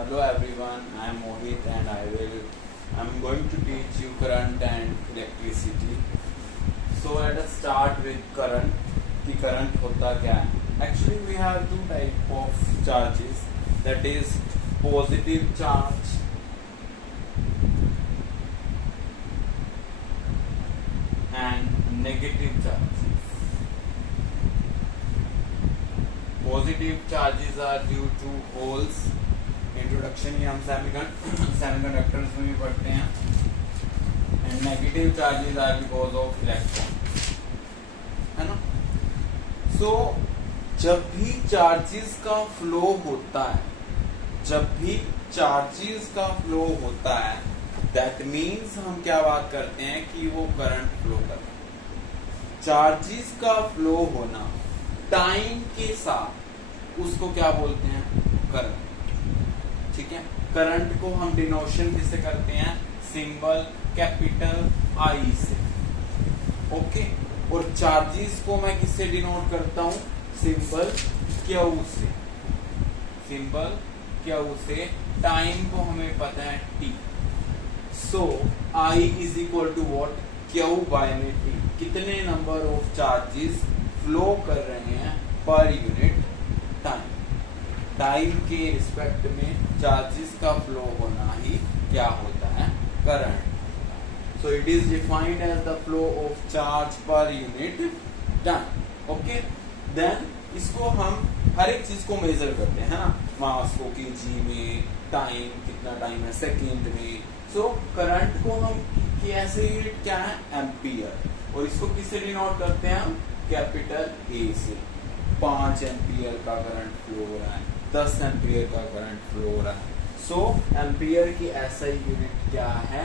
Hello everyone, I am Mohit and I'm going to teach you current and electricity. So let us start with current. कि current होता क्या है? Actually we have two type of charges, that is positive charge and negative charges. Positive charges are due to holes. Introduction ही हम semiconductors में भी पढ़ते हैं. And negative charges are because of electron, है ना. सो जब भी चार्जेस का फ्लो होता है, दैट मीन्स हम क्या बात करते हैं कि वो करंट फ्लो कर रहा है. चार्जेस का फ्लो होना टाइम के साथ, उसको क्या बोलते हैं? करंट. ठीक है. करंट को हम डिनोशन किससे करते हैं? सिंबल कैपिटल आई से. ओके. और चार्जेस को मैं किससे डिनोट करता हूं? सिंबल क्यू से. टाइम को हमें पता है T. So I is equal to what? Q by में टी. कितने नंबर ऑफ चार्जेस फ्लो कर रहे हैं पर यूनिट टाइम के रिस्पेक्ट में चार्जेस का फ्लो होना ही क्या होता है? Current. So it is defined as the flow of charge per unit time. Okay. Then इसको हम हर एक चीज को मेजर करते हैं, ना. मास को केजी में, टाइम कितना टाइम है सेकेंड में. सो करंट को हम कैसे यूनिट क्या है? एम्पियर. और इसको किससे डिनोट करते हैं हम? कैपिटल ए से. 5 एम्पियर का करंट फ्लो हो रहा है, 10 एम्पियर का करंट फ्लो हो रहा है. सो एम्पियर की ऐसा यूनिट क्या है?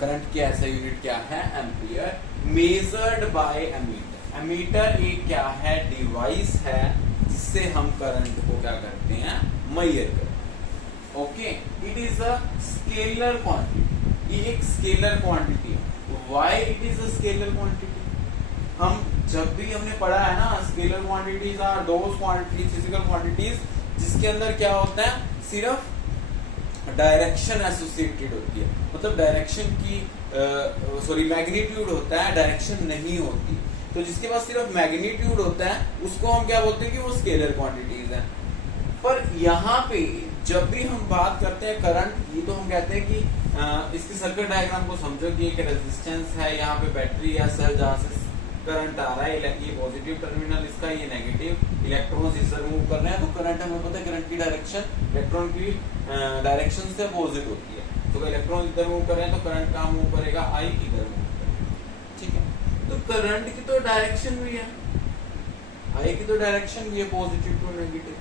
करंट की ऐसा यूनिट क्या है? Ampere. Measured by ammeter. Ammeter एक क्या है? डिवाइस है जिससे हम करंट को क्या करते हैं? मेजर करते हैं. Okay. It is a scalar quantity. ये एक स्केलर क्वांटिटी है. Why it is a scalar quantity? हम जब भी हमने पढ़ा है ना, scalar quantities are those quantities, physical quantities, जिसके अंदर क्या होता है? सिर्फ डायरेक्शन एसोसिएटेड होती है. मतलब डायरेक्शन की मैग्नीट्यूड होता है, डायरेक्शन नहीं होती. तो जिसके पास सिर्फ मैग्नीट्यूड होता है उसको हम क्या बोलते हैं कि वो स्केलर क्वांटिटीज है. पर यहाँ पे जब भी हम बात करते हैं करंट, ये तो हम कहते हैं कि इसकी सर्किट डायग्राम को समझो कि एक रेजिस्टेंस है, यहाँ पे बैटरी या सेल जहाँ से करंट आ रहा है, ये पॉजिटिव टर्मिनल इसका, ये नेगेटिव. इलेक्ट्रॉन्स इधर मूव कर रहे हैं, तो करंट हमें पता है करंट की डायरेक्शन इलेक्ट्रॉन की डायरेक्शन से अपोजिट होती है. तो इलेक्ट्रॉन इधर मूव कर रहे हैं तो करंट कहाँ मूव करेगा? आई इधर मूव करेगा. ठीक है. तो करंट की तो डायरेक्शन भी है, आई की तो डायरेक्शन भी है, पॉजिटिव टू नेगेटिव.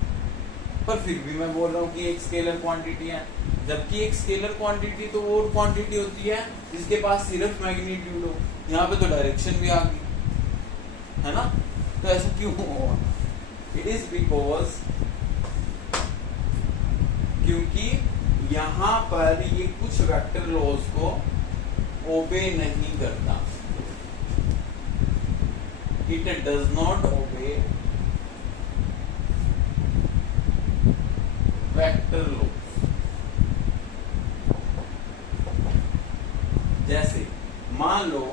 पर फिर भी मैं बोल रहा हूँ कि एक स्केलर क्वांटिटी है. जबकि एक स्केलर क्वांटिटी तो वो क्वांटिटी होती है जिसके पास सिर्फ मैग्नीट्यूड हो. यहाँ पे तो डायरेक्शन भी आ गई, है ना. तो ऐसा क्यों हुआ? इट इज बिकॉज क्योंकि यहाँ पर ये कुछ वेक्टर लॉज को ओबे नहीं करता. It does not obey vector laws. जैसे मान लो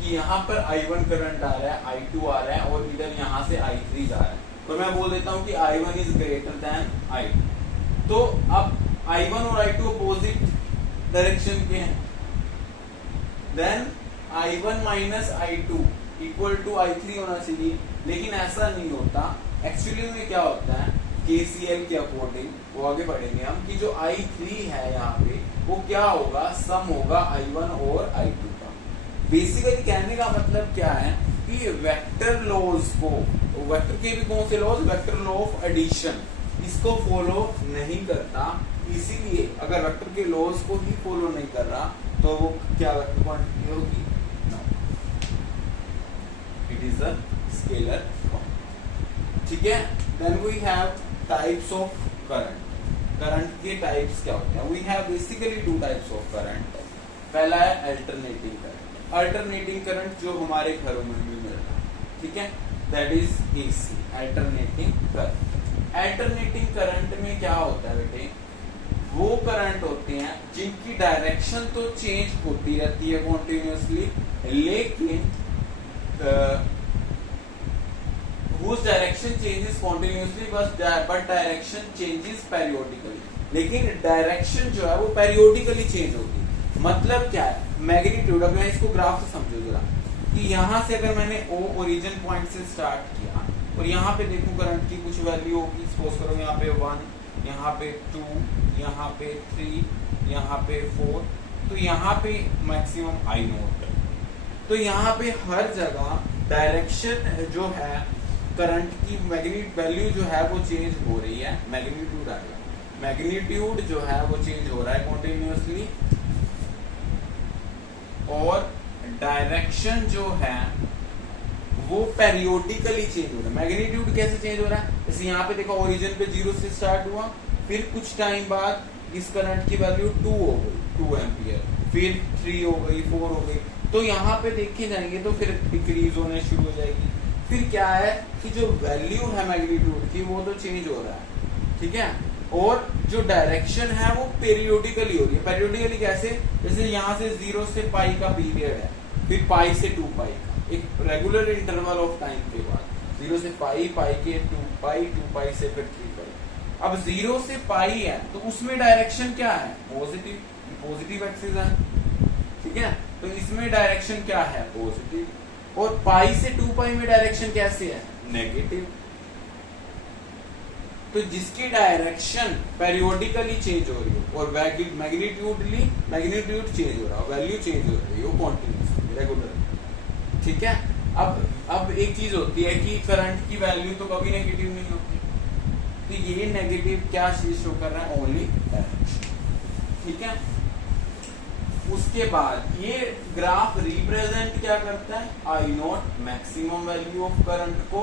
कि यहाँ पर I1 करंट आ रहा है, I2 आ रहा है और इधर यहाँ से I3 जा रहा है. तो मैं बोल देता हूँ कि I1 is greater than I2. तो अब I1 और I2 अपोजिट डायरेक्शन के हैं. Then I1 minus I2 equal to I3 होना चाहिए, लेकिन ऐसा नहीं होता. एक्चुअली में क्या होता है? KCL के अकॉर्डिंग, वो आगे पढ़ेंगे हम, कि जो I3 है यहाँ पे वो क्या होगा? सम होगा I1 और I2 का. बेसिकली कहने का मतलब क्या है कि वेक्टर लॉज को, वेक्टर के भी कौन से laws? Vector law of addition, इसको फॉलो नहीं करता. इसीलिए अगर वेक्टर के लॉज को ही फॉलो नहीं कर रहा तो वो क्या वेक्टर क्वांटिटी होगी? No, it is a scalar quantity. ठीक है. Then we have types of current. Current के टाइप्स क्या होते हैं? We have basically 2 types of current. पहला है अल्टरनेटिंग करंट. अल्टरनेटिंग करंट जो हमारे घरों में भी मिल रहा है. ठीक है. That is AC, alternating current. Alternating current में क्या होता है बेटे, वो करंट होते हैं जिनकी डायरेक्शन तो चेंज होती रहती है कॉन्टिन्यूसली, लेकिन whose direction changes continuously but direction changes periodically, लेकिन डायरेक्शन जो है वो पेरियोडिकली चेंज होगी। मतलब क्या है, मैग्नीट्यूड, अब मैं इसको ग्राफ से समझो जरा, कि यहाँ से अगर मैंने ओ ओरिजिन पॉइंट से स्टार्ट किया और यहाँ पे देखूं करंट की कुछ वैल्यू होगी, सपोज करो यहाँ पे 1, यहाँ पे 2, यहाँ पे 3, यहाँ पे 4, तो यहाँ पे मैक्सिमम आई नोट, तो यहाँ पे हर जगह डायरेक्शन जो है करंट की मैग्नीट्यूड वैल्यू जो है वो चेंज हो रही है, मैग्नीट्यूड आ गया, मैग्नीट्यूड जो है वो चेंज हो रहा है कॉन्टिन्यूसली, और डायरेक्शन जो है वो पेरियोडिकली चेंज हो रहा है। मैग्नीट्यूड कैसे चेंज हो रहा है, जैसे यहाँ पे देखो ओरिजिन पे 0 से स्टार्ट हुआ, फिर कुछ टाइम बाद इस करंट की वैल्यू 2 हो गई, 2 एम्पियर, फिर 3 हो गई, 4 हो गई, तो यहाँ पे देखे जाएंगे तो फिर डिक्रीज होने शुरू हो जाएगी। फिर क्या है कि जो वैल्यू है मैग्नीट्यूड की वो तो चेंज हो रहा है, ठीक है, और जो डायरेक्शन है वो पेरियोडिकली हो रही है। पेरियोडिकली कैसे, जैसे यहाँ से 0 से पाई का पीरियड है, फिर पाई से 2 पाई का एक रेगुलर इंटरवल ऑफ टाइम के बाद, 0 से पाई, पाई के 2 पाई, 2 पाई से फिर 3 पाई। अब 0 से पाई है तो उसमें डायरेक्शन क्या है, पॉजिटिव, पॉजिटिव एक्सिस है, ठीक है, तो इसमें डायरेक्शन क्या है, पॉजिटिव, और पाई से 2 पाई में डायरेक्शन कैसे है, नेगेटिव। तो जिसकी डायरेक्शन पेरियोडिकली चेंज हो रही है और मैग्नीट्यूड चेंज हो रहा है, वैल्यू चेंज हो रही है, वो कॉन्टिन्यूस रेगुलर, ठीक है। अब एक चीज होती है कि करंट की वैल्यू तो कभी नेगेटिव नहीं होती, तो ये नेगेटिव क्या चीज शो कर रहा है, ओनली डायरेक्शन, ठीक है। उसके बाद ये ग्राफ रिप्रेजेंट क्या करता है, I not maximum value of current को,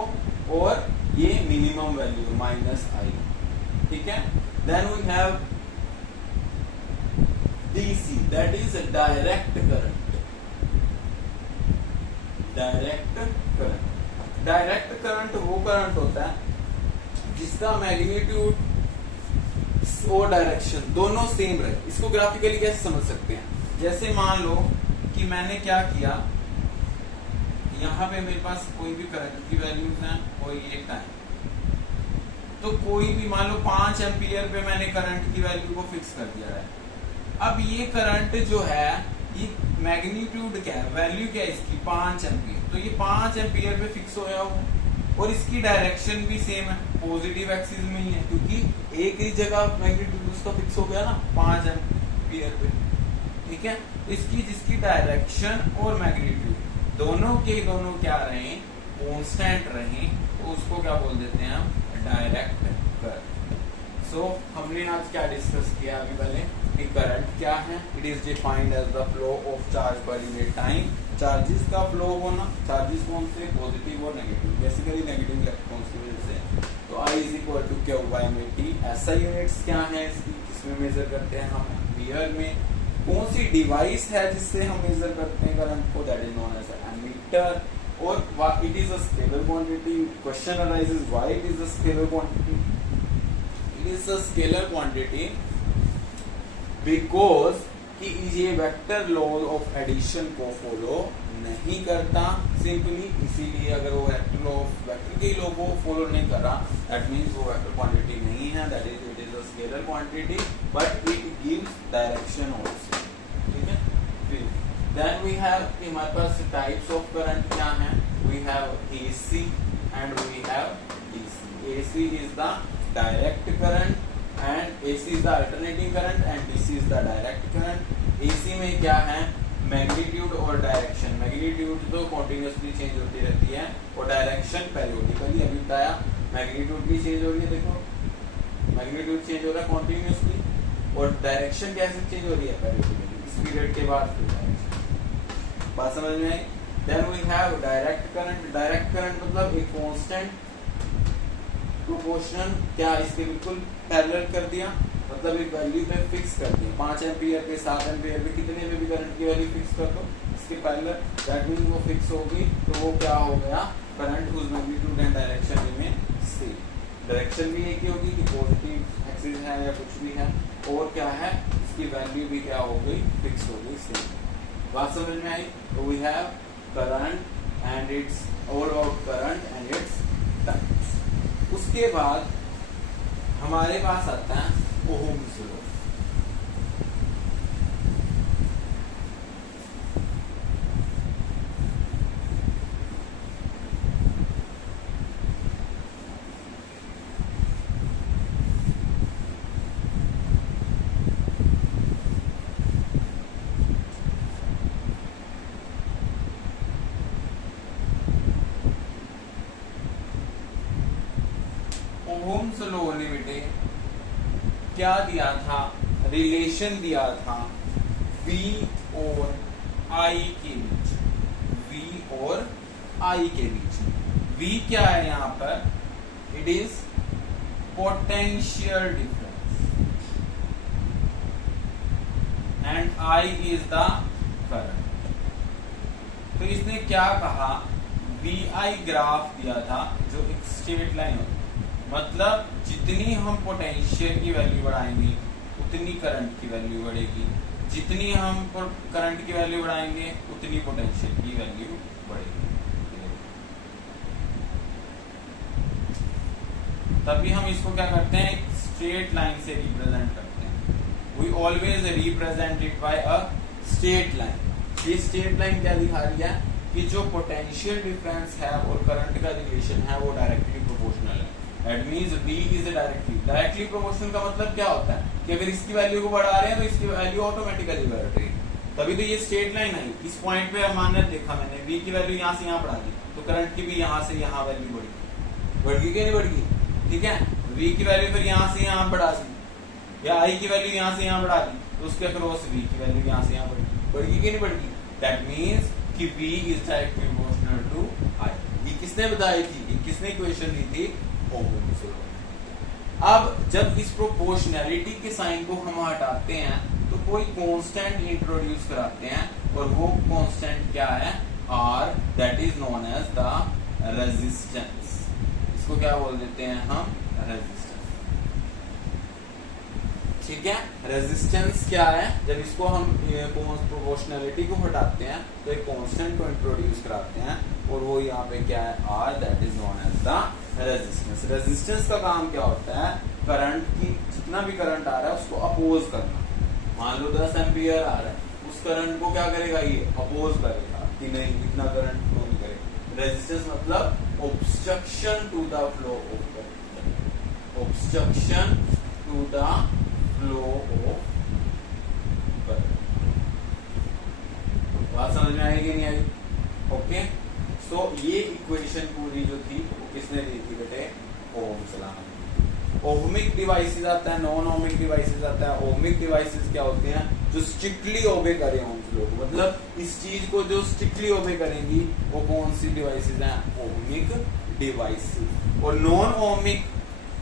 और ये मिनिमम वैल्यू माइनस आई, ठीक है। Then we have DC, that is direct current. Direct current वो करंट होता है जिसका मैग्नीट्यूड और डायरेक्शन दोनों सेम रहे। इसको ग्राफिकली कैसे समझ सकते हैं, जैसे मान लो कि मैंने क्या किया, यहाँ पे मेरे पास कोई भी करंट की वैल्यूज है और ये टाइम, तो कोई भी मान लो 5 एम्पियर पे मैंने करंट की वैल्यू को फिक्स कर दिया है। अब ये करंट जो है, ये मैग्नीट्यूड क्या है, वैल्यू क्या है इसकी, 5 एम्पियर, तो ये 5 एम्पियर पे फिक्स होया हो, और इसकी डायरेक्शन भी सेम है, पॉजिटिव एक्सिस में ही है, क्योंकि एक ही जगह मैग्नीट्यूड उसका फिक्स हो गया ना 5 एम्पियर पे, ठीक है। इसकी जिसकी डायरेक्शन और मैग्नीट्यूड दोनों के दोनों क्या रहे, कांस्टेंट रहे, तो उसको क्या बोल देते हैं हम, डायरेक्ट करंट। सो हमने आज क्या डिस्कस किया अभी पहले कि करंट क्या है, it is defined as the flow of charge per unit time, charges का फ्लो होना, चार्जेस कौन से, पॉजिटिव और नेगेटिव, बेसिकली नेगेटिव इलेक्ट्रॉन्स की वजह से, तो I is equal to Q by में टी। ऐसा यूनिट्स क्या है इसकी, किसमें मेजर करते हैं हम, एम्पियर में। कौन सी डिवाइस है जिससे हम मेजर करते हैं करंट को, that is known as ammeter, और it is a scalar quantity. Question arises why it is a scalar quantity, it is a scalar quantity because कि ये वेक्टर लॉ ऑफ एडिशन को फॉलो नहीं करता, simply इसीलिए अगर वो वेक्टर लॉ ऑफ वेक्टर के लॉ को फॉलो नहीं कर रहा, दैट मींस वो वेक्टर क्वांटिटी नहीं है, that is it is a scalar quantity but it gives direction also, ठीक है। फिर देन वी हैव, हमारे पास टाइप्स ऑफ करंट क्या हैं, we have AC and we have DC. AC is the direct current and AC is the alternating current and DC is the direct current. AC में क्या है, magnitude और direction, magnitude तो continuously change होती रहती है और डायरेक्शन पेरियोडिकली, अभी बताया मैग्नीट्यूड भी चेंज हो रही है, देखो मैग्नीट्यूड चेंज हो रहा है कॉन्टिन्यूसली, और डायरेक्शन कैसे चेंज हो रही है, पेरियोडिकली, इस पीरियड के बाद फिर डायरेक्शन। बात समझ में आई। Then we have direct current. Direct current मतलब एक कांस्टेंट प्रोपोर्शनल, क्या इसके बिल्कुल पैरेलल कर दिया, मतलब एक वैल्यू पे फिक्स कर दिया, 5 एम्पियर पे, 7 एम्पियर पे, कितने में भी करंट की वैल्यू फिक्स कर दो इसके पैरेलल, दैट मींस वो फिक्स होगी, तो वो क्या हो गया, current whose magnitude and direction में सेम, डायरेक्शन भी एक ही होगी कि पॉजिटिव एक्सिस है या कुछ भी है, और क्या है इसकी वैल्यू भी क्या हो गई, फिक्स हो गई, सेम। बात समझ में आई? तो we have current and it's all about current and it's types. उसके बाद हमारे पास आता है ओहम्स लॉ। ओहम्स लॉ ने बेटे क्या दिया था, रिलेशन दिया था V और I के बीच, V और I के बीच। V क्या है यहाँ पर, it is potential difference and I is the current. तो इसने क्या कहा, VI ग्राफ दिया था जो एक स्ट्रेट लाइन होती है, मतलब जितनी हम पोटेंशियल की वैल्यू बढ़ाएंगे उतनी करंट की वैल्यू बढ़ेगी, जितनी हम करंट की वैल्यू बढ़ाएंगे उतनी पोटेंशियल की वैल्यू बढ़ेगी। तभी हम इसको क्या करते हैं, एक स्ट्रेट लाइन से रिप्रेजेंट करते हैं। We always represent it by a straight line. ये स्ट्रेट लाइन क्या दिखा रही है कि जो पोटेंशियल डिफरेंस है और करंट का रिलेशन है वो डायरेक्टली प्रोपोर्शनल है। That means V is directly proportional का मतलब क्या होता है कि अगर इसकी वैल्यू को बढ़ा रहे हैं तो इसकी वैल्यू ऑटोमेटिकली बढ़ रही है। तभी तो ये स्ट्रेट लाइन आई। इस पॉइंट पे मानना देखा मैंने, V की वैल्यू यहाँ से यहाँ बढ़ा दी तो करंट की भी यहाँ से यहाँ वैल्यू बढ़ी कि नहीं बढ़ी? ठीक है, V की वैल्यू फिर यहाँ से यहाँ बढ़ा दी, या I की वैल्यू यहाँ से यहाँ बढ़ा दी तो उसके अक्रॉस V की वैल्यू यहाँ से यहाँ बढ़ी कि नहीं बढ़ी? दैट मीन्स कि V is directly proportional to I। ये किसने बताई थी, ये किसने इक्वेशन दी थी? Ohm's law. अब जब इस प्रोपोर्शनैलिटी के साइन को हम हटाते हैं तो कोई कांस्टेंट इंट्रोड्यूस कराते हैं और वो कांस्टेंट क्या है, R, that is known as the resistance. इसको क्या बोल देते हैं हम, रेजिस्टेंस। ठीक है, रेजिस्टेंस क्या है, जब इसको हम प्रोपोर्शनैलिटी को हटाते हैं तो एक कांस्टेंट को इंट्रोड्यूस कराते हैं और वो यहाँ पे क्या है, R, that is known as the resistance. Resistance का काम क्या होता है, करंट की जितना भी करंट आ रहा है उसको अपोज करना। मान लो 10 एम्पियर आ रहा है, उस करंट को क्या करेगा, ये अपोज करेगा कि नहीं इतना करंट फ्लो नहीं करेगा। रेजिस्टेंस मतलब obstruction to the flow of current, obstruction to the flow of current. बात समझ में आएगी नहीं आई? ओके, सो ये इक्वेशन पूरी जो थी किसने दी थी बेटे, ओह्म्स लॉ। ओहमिक डिवाइसेस आता है, नॉन ओहमिक डिवाइसेस आता है। ओहमिक डिवाइसेस क्या होते हैं, जो स्ट्रिक्टली ओबे करें ओह्म्स लॉ को, मतलब इस चीज को जो स्ट्रिक्टली ओबे करेंगी वो कौन सी डिवाइसेस हैं, ओहमिक डिवाइसेस। और नॉन ओहमिक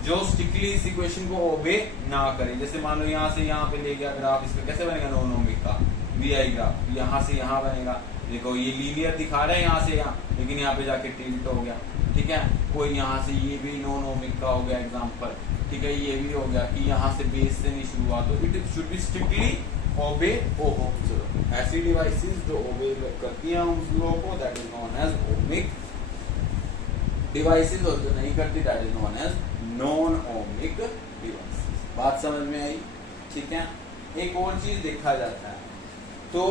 जो स्ट्रिक्टली इस इक्वेशन को ओबे ना करें, जैसे मान लो यहाँ से यहाँ पे ले गया ग्राफ, इसका कैसे बनेगा नॉन ओहमिक का, VI ग्राफ यहाँ से यहाँ बनेगा। देखो ये लीनियर दिखा रहा है यहाँ से यहाँ, लेकिन यहाँ पे जाके टिल्ट हो गया। ठीक है, कोई यहाँ से ये भी नॉन ओहमिक का हो गया एग्जांपल। ठीक है, ये भी हो गया कि यहाँ से बेस से नहीं शुरू हुआ, तो इट शुड बी स्ट्रिक्टली ओबे ओह्म्स लॉ। ऐसी डिवाइसेस जो ओबे करती हैं ओह्म्स लॉ को, that is known as ohmic devices, और जो नहीं करती that is known as non ohmic devices. बात समझ में आई? ठीक है, एक और चीज देखा जाता है तो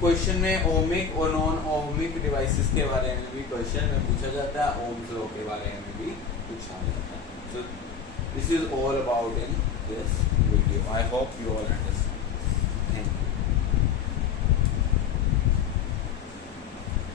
क्वेश्चन में ओहमिक और नॉन ओहमिक डिवाइसेस के बारे में भी क्वेश्चन में पूछा जाता है, ओह्म्स लॉ के बारे में भी पूछा जाता है। So this is all about in this video. I hope you all understand. Thank you.